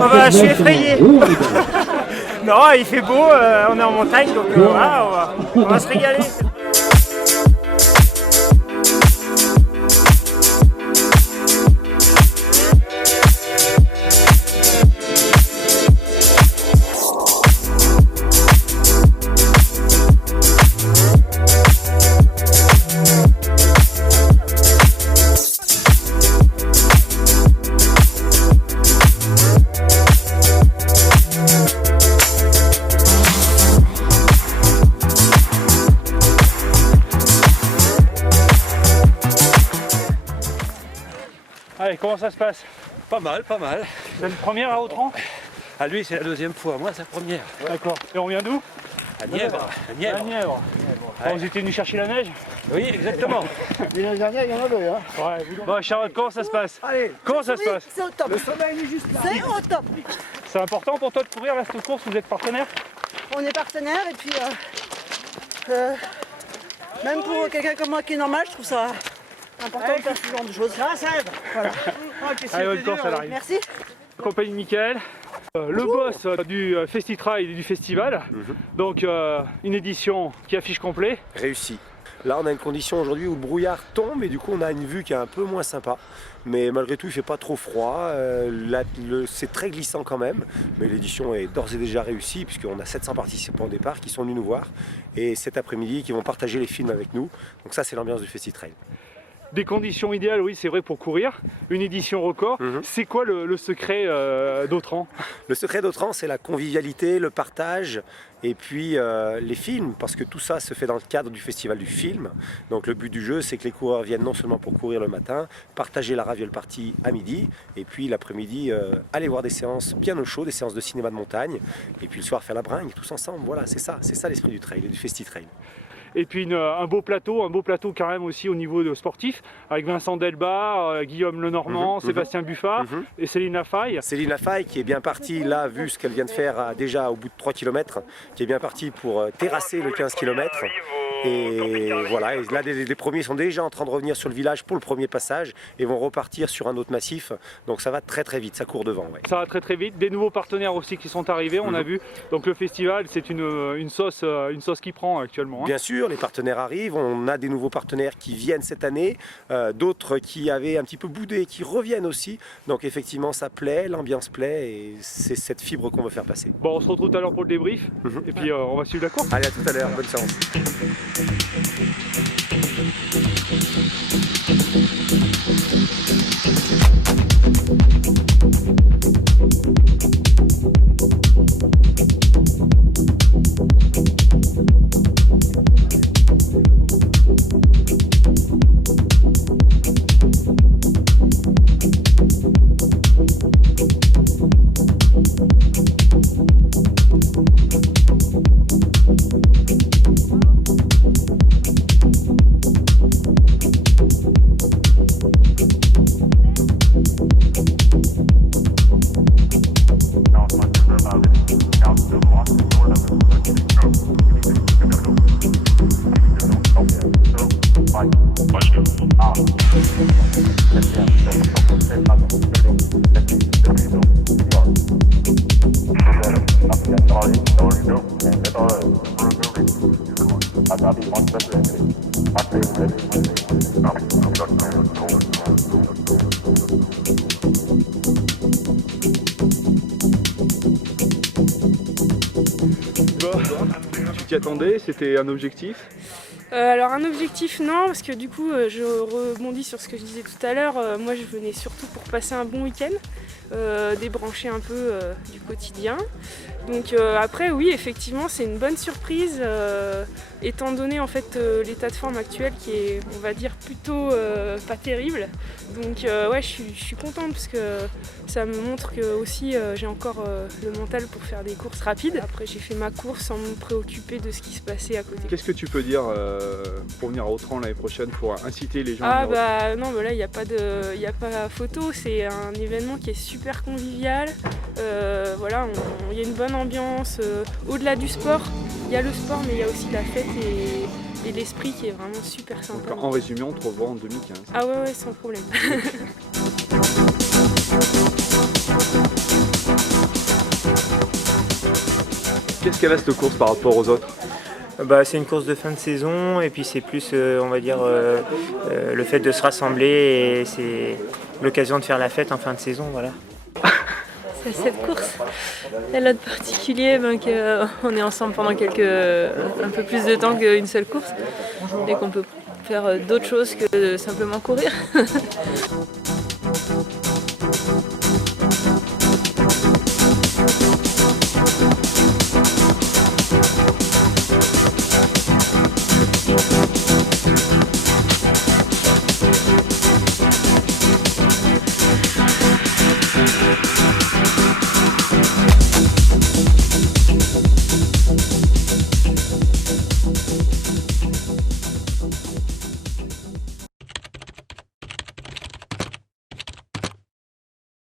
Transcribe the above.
Ah bah, je suis effrayé. Non, il fait beau, on est en montagne, donc voilà, on va se régaler. Allez, comment ça se passe? Pas mal, pas mal. C'est une première à Autran? À lui, c'est la deuxième fois. Moi, c'est la première. D'accord. Et on vient d'où? À Nièvre. À Nièvre. À Nièvre. Bon, vous étiez venu chercher la neige? Oui, exactement. Mais l'année dernière, il y en avait. Hein. Ouais. Bon, Charlotte, comment ça se passe? Allez, comment ça se passe? c'est au top. Le sommeil est juste là. C'est au top. C'est important pour toi de courir là, cette course? Vous êtes partenaire? On est partenaire et puis même pour quelqu'un comme moi qui est normal, je trouve ça important de faire ce genre de choses. Ça aide. Voilà. Allez, bonne course, elle arrive. Merci. Compagnie de Michael, le boss du FestiTrail et du festival. Donc une édition qui affiche complet. Réussi. Là on a une condition aujourd'hui où le brouillard tombe et du coup on a une vue qui est un peu moins sympa. Mais malgré tout il fait pas trop froid, c'est très glissant quand même. Mais l'édition est d'ores et déjà réussie puisqu'on a 700 participants au départ qui sont venus nous voir. Et cet après-midi qui vont partager les films avec nous. Donc ça c'est l'ambiance du FestiTrail. Des conditions idéales, oui, c'est vrai, pour courir. Une édition record. C'est quoi le secret d'Autran? Le secret d'Autran, c'est la convivialité, le partage et puis les films, parce que tout ça se fait dans le cadre du festival du film. Donc le but du jeu, c'est que les coureurs viennent non seulement pour courir le matin, partager la Raviol Party à midi, et puis l'après-midi, aller voir des séances bien au chaud, des séances de cinéma de montagne, et puis le soir faire la bringue, tous ensemble. Voilà, c'est ça l'esprit du trail, du FestiTrail. Et puis un beau plateau quand même aussi au niveau de sportif, avec Vincent Delbar, Guillaume Lenormand, Sébastien Buffard et Céline Lafaille. Céline Lafaille qui est bien partie, là, vu ce qu'elle vient de faire déjà au bout de 3 km, qui est bien partie pour terrasser le 15 km. Et voilà, et là les premiers sont déjà en train de revenir sur le village pour le premier passage et vont repartir sur un autre massif. Donc ça va très très vite, ça court devant. Ouais. Ça va très très vite. Des nouveaux partenaires aussi qui sont arrivés, on a vu. Donc le festival, c'est une sauce qui prend actuellement. Hein. Bien sûr, les partenaires arrivent. On a des nouveaux partenaires qui viennent cette année, d'autres qui avaient un petit peu boudé et qui reviennent aussi. Donc effectivement, ça plaît, l'ambiance plaît et c'est cette fibre qu'on veut faire passer. Bon, on se retrouve tout à l'heure pour le débrief et puis on va suivre la course. Allez, à tout à l'heure, bonne séance. Tu t'y attendais? C'était un objectif? Alors un objectif non, parce que du coup je rebondis sur ce que je disais tout à l'heure, moi je venais surtout pour passer un bon week-end, débrancher un peu du quotidien. Donc après oui effectivement c'est une bonne surprise étant donné en fait l'état de forme actuel qui est on va dire plutôt pas terrible. Donc ouais je suis contente parce que ça me montre que aussi j'ai encore le mental pour faire des courses rapides. Après j'ai fait ma course sans me préoccuper de ce qui se passait à côté. Qu'est-ce que tu peux dire pour venir à Autran l'année prochaine pour inciter les gens à venir bah non bah là il n'y a pas photo, c'est un événement qui est super convivial. Voilà, il y a une bonne ambiance. Au-delà du sport, il y a le sport mais il y a aussi la fête et l'esprit qui est vraiment super sympa. Donc, en résumé, on te revoit en 2015. Ah ouais sans problème. Qu'est-ce qu'elle a cette course par rapport aux autres? Bah, c'est une course de fin de saison et puis c'est plus, on va dire, le fait de se rassembler et c'est l'occasion de faire la fête en fin de saison, voilà. Cette course, elle a de particulier qu'on est ensemble pendant un peu plus de temps qu'une seule course et qu'on peut faire d'autres choses que de simplement courir.